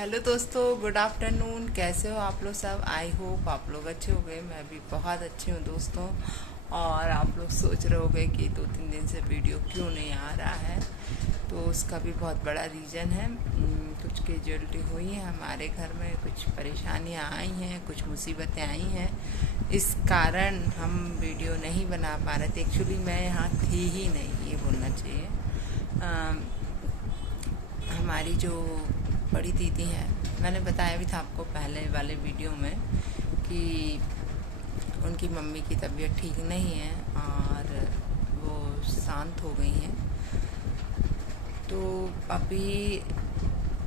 Hello दोस्तों, good afternoon. कैसे हो आप लोग सब? आई होप आप लोग अच्छे हो गए। मैं भी बहुत अच्छी हूँ दोस्तों। और आप लोग सोच रहे होंगे कि 2-3 दिन से वीडियो क्यों नहीं आ रहा है, तो उसका भी बहुत बड़ा रीज़न है। कुछ कैजुअलिटी हुई है हमारे घर में, कुछ परेशानियाँ आई हैं, कुछ मुसीबतें आई हैं। इस कारण हम वीडियो नहीं बना पा रहे थे। एक्चुअली मैं यहाँ थी ही नहीं, ये बोलना चाहिए। हमारी जो बड़ी दीदी हैं, मैंने बताया भी था आपको पहले वाले वीडियो में कि उनकी मम्मी की तबीयत ठीक नहीं है और वो शांत हो गई हैं। तो अभी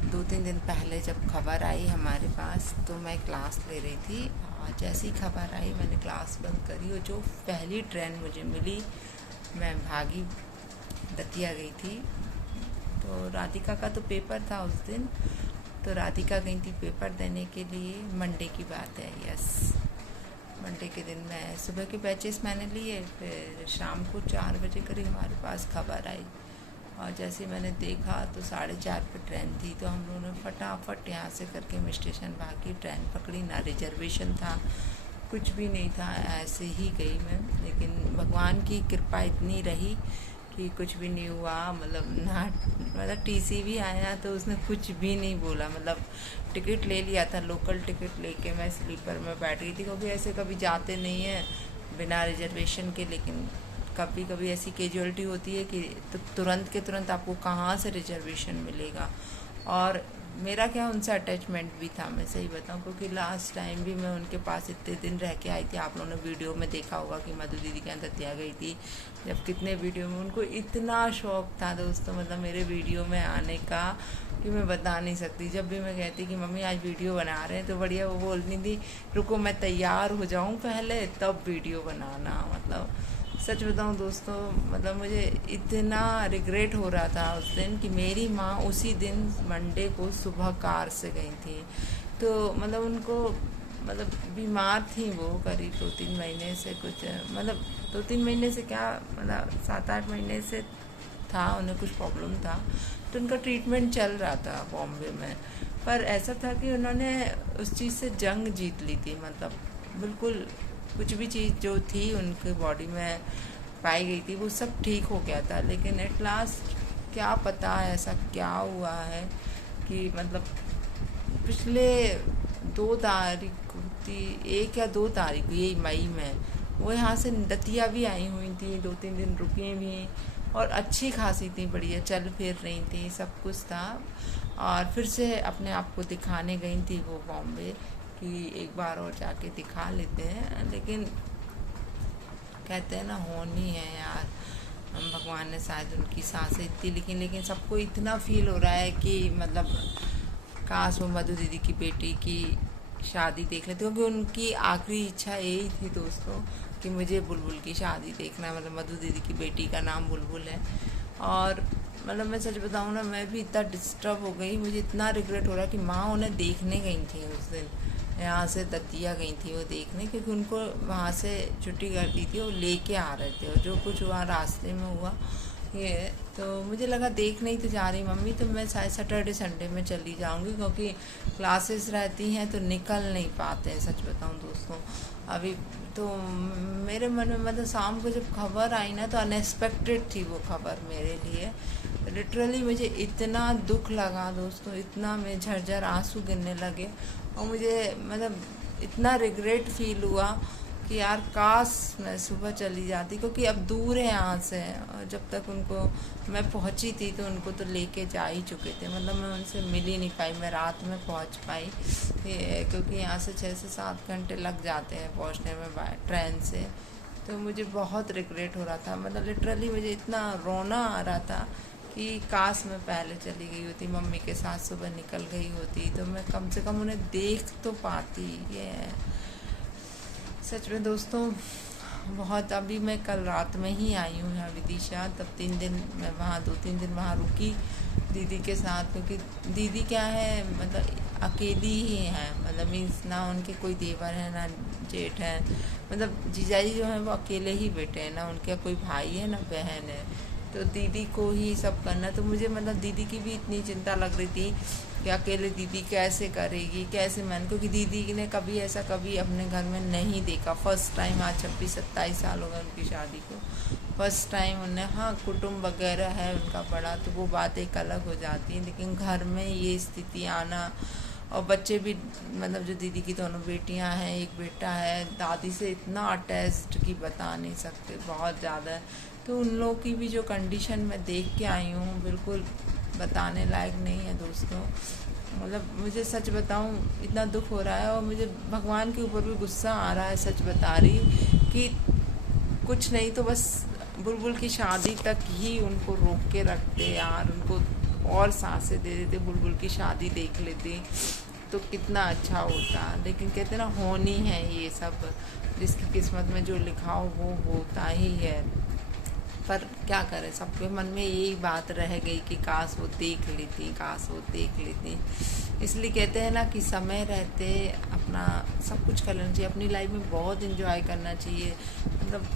2-3 दिन पहले जब खबर आई हमारे पास, तो मैं क्लास ले रही थी और जैसी खबर आई मैंने क्लास बंद करी और जो पहली ट्रेन मुझे मिली मैं भागी, दतिया गई थी। तो राधिका का तो पेपर था उस दिन, तो राधिका गई थी पेपर देने के लिए। मंडे की बात है, यस, मंडे के दिन मैं सुबह के बैचेस मैंने लिए, फिर शाम को 4 बजे करीब हमारे पास खबर आई। और जैसे मैंने देखा तो 4:30 पे ट्रेन थी, तो हम लोगों ने फटाफट यहाँ से करके हम स्टेशन भागी, ट्रेन पकड़ी। ना रिजर्वेशन था, कुछ भी नहीं था, ऐसे ही गई मैं। लेकिन भगवान की कृपा इतनी रही कि कुछ भी नहीं हुआ। मतलब टीसी भी आया तो उसने कुछ भी नहीं बोला। मतलब टिकट ले लिया था, लोकल टिकट लेके मैं स्लीपर में बैठ गई थी, क्योंकि ऐसे कभी जाते नहीं हैं बिना रिजर्वेशन के। लेकिन कभी कभी ऐसी कैजुअलिटी होती है कि तो तुरंत के तुरंत आपको कहाँ से रिजर्वेशन मिलेगा। और मेरा क्या उनसे अटैचमेंट भी था, मैं सही बताऊं, क्योंकि लास्ट टाइम भी मैं उनके पास इतने दिन रह के आई थी। आप लोगों ने वीडियो में देखा होगा कि मधु दीदी के अंदर दतिया गई थी, जब कितने वीडियो में उनको इतना शौक था दोस्तों, मतलब मेरे वीडियो में आने का, कि मैं बता नहीं सकती। जब भी मैं कहती कि मम्मी आज वीडियो बना रहे हैं, तो बढ़िया वो बोलती थी रुको मैं तैयार हो जाऊँ पहले तब वीडियो बनाना। मतलब सच बताऊं दोस्तों, मतलब मुझे इतना रिग्रेट हो रहा था उस दिन कि मेरी माँ उसी दिन मंडे को सुबह कार से गई थी। तो मतलब उनको, मतलब बीमार थी वो करीब 2-3 महीने से, कुछ मतलब 2-3 महीने से क्या, मतलब 7-8 महीने से था, उन्हें कुछ प्रॉब्लम था। तो उनका ट्रीटमेंट चल रहा था बॉम्बे में। पर ऐसा था कि उन्होंने उस चीज़ से जंग जीत ली थी। मतलब बिल्कुल कुछ भी चीज़ जो थी उनके बॉडी में पाई गई थी वो सब ठीक हो गया था। लेकिन एट लास्ट क्या पता ऐसा क्या हुआ है कि मतलब पिछले 2 तारीख थी, 1 या 2 तारीख, यही मई में वो यहाँ से दतिया भी आई हुई थी, 2-3 दिन रुकी भी और अच्छी खासी थी, बढ़िया चल फिर रही थी, सब कुछ था। और फिर से अपने आप को दिखाने गई थी वो बॉम्बे कि एक बार और जाके दिखा लेते हैं। लेकिन कहते हैं ना, होनी है यार, भगवान ने शायद उनकी सांसें इतनी, लेकिन सबको इतना फील हो रहा है कि मतलब काश वो मधु दीदी की बेटी की शादी देख लेते, क्योंकि उनकी आखिरी इच्छा यही थी दोस्तों कि मुझे बुलबुल की शादी देखना है। मतलब मधु दीदी की बेटी का नाम बुलबुल है। और मतलब मैं सच बताऊँ ना, मैं भी इतना डिस्टर्ब हो गई, मुझे इतना रिग्रेट हो रहा कि माँ उन्हें देखने गई थी उस दिन, यहाँ से दतिया गई थी वो देखने, क्योंकि उनको वहाँ से छुट्टी कर दी थी, वो लेके आ रहे थे। और जो कुछ हुआ रास्ते में हुआ ये, तो मुझे लगा देख नहीं तो जा रही मम्मी, तो मैं शायद सैटरडे संडे में चली जाऊँगी, क्योंकि क्लासेस रहती हैं तो निकल नहीं पाते हैं। सच बताऊँ दोस्तों, अभी तो मेरे मन में, मतलब शाम को जब खबर आई ना, तो अनएक्सपेक्टेड थी वो खबर मेरे लिए। लिटरली मुझे इतना दुख लगा दोस्तों, इतना में झरझर आंसू गिरने लगे। और मुझे मतलब इतना रिग्रेट फील हुआ कि यार काश मैं सुबह चली जाती, क्योंकि अब दूर है यहाँ से। और जब तक उनको मैं पहुँची थी तो उनको तो लेके जा ही चुके थे, मतलब मैं उनसे मिल ही नहीं पाई, मैं रात में पहुँच पाई, क्योंकि यहाँ से 6 से 7 घंटे लग जाते हैं पहुँचने में बाय ट्रेन से। तो मुझे बहुत रिग्रेट हो रहा था, मतलब लिटरली मुझे इतना रोना आ रहा था कि काश मैं पहले चली गई होती, मम्मी के साथ सुबह निकल गई होती, तो मैं कम से कम उन्हें देख तो पाती। ये सच में दोस्तों बहुत, अभी मैं कल रात में ही आई हूँ यहाँ विदिशा, तब 3 दिन मैं वहाँ 2-3 दिन वहाँ रुकी दीदी के साथ, क्योंकि दीदी क्या है, मतलब अकेली ही है, मतलब मीन्स ना उनके कोई देवर है ना जेठ है, मतलब जीजाजी जो है वो अकेले ही बेटे हैं, ना उनका कोई भाई है ना बहन है, तो दीदी को ही सब करना। तो मुझे मतलब दीदी की भी इतनी चिंता लग रही थी कि अकेले दीदी कैसे करेगी, कैसे मैंने, क्योंकि दीदी ने कभी ऐसा कभी अपने घर में नहीं देखा। फर्स्ट टाइम, आज 26-27 साल हो गए उनकी शादी को, फर्स्ट टाइम उन्हें, हाँ कुटुंब वगैरह है उनका बड़ा तो वो बात एक अलग हो जाती है, लेकिन घर में ये स्थिति आना, और बच्चे भी मतलब जो दीदी की दोनों बेटियां हैं, एक बेटा है, दादी से इतना अटैच्ड कि बता नहीं सकते, बहुत ज़्यादा। तो उन लोगों की भी जो कंडीशन मैं देख के आई हूँ बिल्कुल बताने लायक नहीं है दोस्तों। मतलब मुझे सच बताऊँ इतना दुख हो रहा है, और मुझे भगवान के ऊपर भी गुस्सा आ रहा है, सच बता रही, कि कुछ नहीं तो बस बुलबुल की शादी तक ही उनको रोक के रखते यार, उनको और सांसें दे देते, बुलबुल की शादी देख लेते तो कितना अच्छा होता। लेकिन कहते ना होनी है ये सब, जिसकी किस्मत में जो लिखा हो वो होता ही है। पर क्या करें, सबके मन में यही बात रह गई कि काश वो देख लेती, काश वो देख लेती। इसलिए कहते हैं ना कि समय रहते अपना सब कुछ कर लेना चाहिए, अपनी लाइफ में बहुत एंजॉय करना चाहिए। मतलब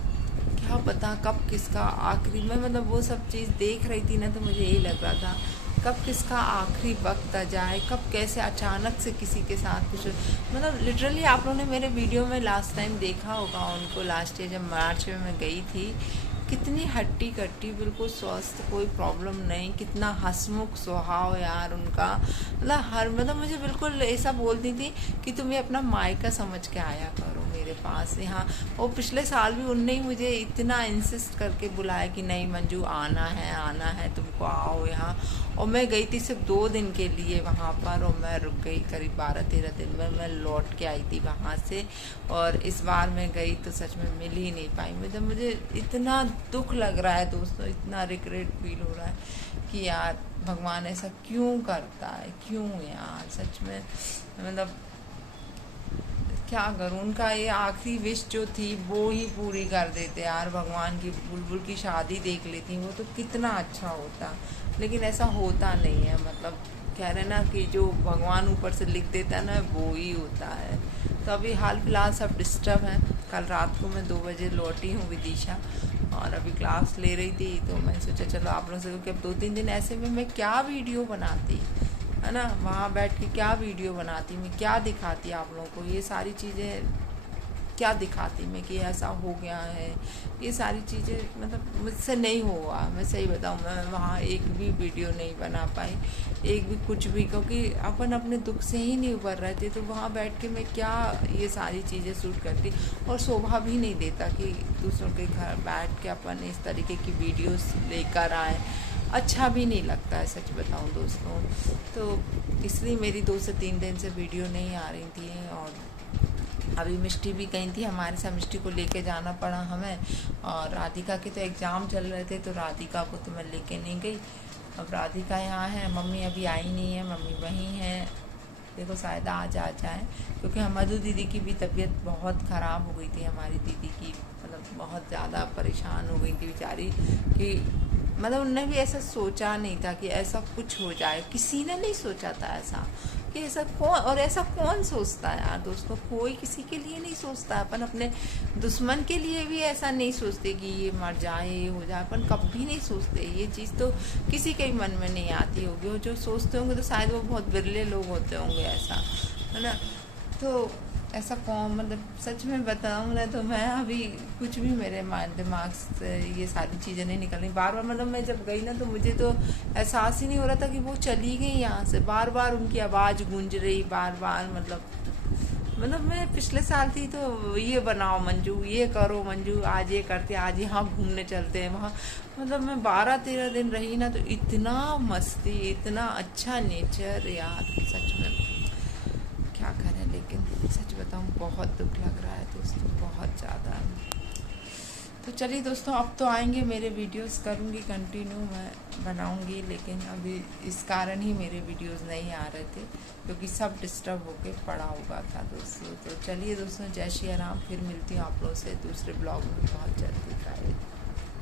क्या पता कब किसका आखिरी, मैं मतलब वो सब चीज़ देख रही थी ना तो मुझे यही लग रहा था कब किसका आखिरी वक्त आ जाए, कब कैसे अचानक से किसी के साथ कुछ, मतलब लिटरली आप लोगों ने मेरे वीडियो में लास्ट टाइम देखा होगा उनको, लास्ट ईयर जब मार्च में मैं गई थी, कितनी हट्टी कट्टी, बिल्कुल स्वस्थ, कोई प्रॉब्लम नहीं, कितना हंसमुख स्वभाव यार उनका। मतलब हर, मतलब मुझे बिल्कुल ऐसा बोलती थी कि तुम्हें अपना मायका समझ के आया करो मेरे पास यहाँ। और पिछले साल भी उनने ही मुझे इतना इंसिस्ट करके बुलाया कि नहीं मंजू आना है तुमको, आओ यहाँ। और मैं गई थी सिर्फ 2 दिन के लिए वहाँ पर, और मैं रुक गई करीब 12-13 दिन में मैं लौट के आई थी वहाँ से। और इस बार मैं गई तो सच में मिल ही नहीं पाई। मतलब मुझे इतना दुख लग रहा है दोस्तों, इतना रिग्रेट फील हो रहा है कि यार भगवान ऐसा क्यों करता है, क्यों यार, सच में मतलब क्या करूँ। उनका ये आखिरी विश जो थी वो ही पूरी कर देते यार भगवान, की बुलबुल की शादी देख लेती वो तो कितना अच्छा होता, लेकिन ऐसा होता नहीं है। मतलब कह रहे ना कि जो भगवान ऊपर से लिख देता है ना वो ही होता है। तो अभी हाल फिलहाल सब डिस्टर्ब हैं। कल रात को मैं 2 बजे लौटी हूँ विदिशा, और अभी क्लास ले रही थी तो मैं सोचा चलो आप लोगों से, क्योंकि अब 2-3 दिन ऐसे में मैं क्या वीडियो बनाती है ना, वहाँ बैठ के क्या वीडियो बनाती, मैं क्या दिखाती आप लोगों को, ये सारी चीज़ें क्या दिखाती मैं कि ऐसा हो गया है, ये सारी चीज़ें मतलब मुझसे नहीं हुआ। मैं सही बताऊँ, मैं वहाँ एक भी वीडियो नहीं बना पाई, एक भी कुछ भी, क्योंकि अपन अपने दुख से ही नहीं उबर रहे थे। तो वहाँ बैठ के मैं क्या ये सारी चीज़ें शूट करती, और शोभा भी नहीं देता कि दूसरों के घर बैठ के अपन इस तरीके की वीडियोस लेकर आए, अच्छा भी नहीं लगता है सच बताऊं दोस्तों। तो इसलिए मेरी 2 से 3 दिन से वीडियो नहीं आ रही थी। और अभी मिष्टी भी गई थी हमारे साथ, मिष्टी को लेके जाना पड़ा हमें, और राधिका के तो एग्ज़ाम चल रहे थे तो राधिका को तो मैं लेके नहीं गई। अब राधिका यहाँ है, मम्मी अभी आई नहीं है, मम्मी वहीं हैं, देखो शायद आज आ जाए, क्योंकि हम मधु दीदी की भी तबीयत बहुत ख़राब हो गई थी, हमारी दीदी की मतलब बहुत ज़्यादा परेशान हो गई थी बेचारी, कि मतलब उनने भी ऐसा सोचा नहीं था कि ऐसा कुछ हो जाए, किसी ने नहीं सोचा था ऐसा कि ऐसा कौन, और ऐसा कौन सोचता है यार दोस्तों, कोई किसी के लिए नहीं सोचता। अपन अपने दुश्मन के लिए भी ऐसा नहीं सोचते कि ये मर जाए, ये हो जाए, अपन कभी नहीं सोचते। ये चीज़ तो किसी के भी मन में नहीं आती होगी, और जो सोचते होंगे तो शायद वो बहुत बिरले लोग होते होंगे ऐसा, है ना। तो ऐसा कौन, मतलब सच में बताऊँ ना तो मैं अभी कुछ भी मेरे दिमाग से ये सारी चीज़ें नहीं निकल रही। बार बार मतलब मैं जब गई ना तो मुझे तो एहसास ही नहीं हो रहा था कि वो चली गई यहाँ से, बार बार उनकी आवाज़ गूंज रही, बार बार मतलब मैं पिछले साल थी तो ये बनाओ मंजू, ये करो मंजू, आज ये करते, आज यहाँ घूमने चलते हैं वहाँ। मतलब मैं 12-13 दिन रही ना तो इतना मस्ती, इतना अच्छा नेचर यार, सच में क्या करें। लेकिन सच बताऊँ बहुत दुख लग रहा है दोस्तों, बहुत ज़्यादा। तो चलिए दोस्तों, अब तो आएंगे मेरे वीडियोस, करूँगी कंटिन्यू, मैं बनाऊँगी, लेकिन अभी इस कारण ही मेरे वीडियोस नहीं आ रहे थे क्योंकि सब डिस्टर्ब होके पड़ा हुआ था दोस्तों। तो चलिए दोस्तों, जय श्री राम, फिर मिलती हूँ आप लोगों से दूसरे ब्लॉग में बहुत जल्दी।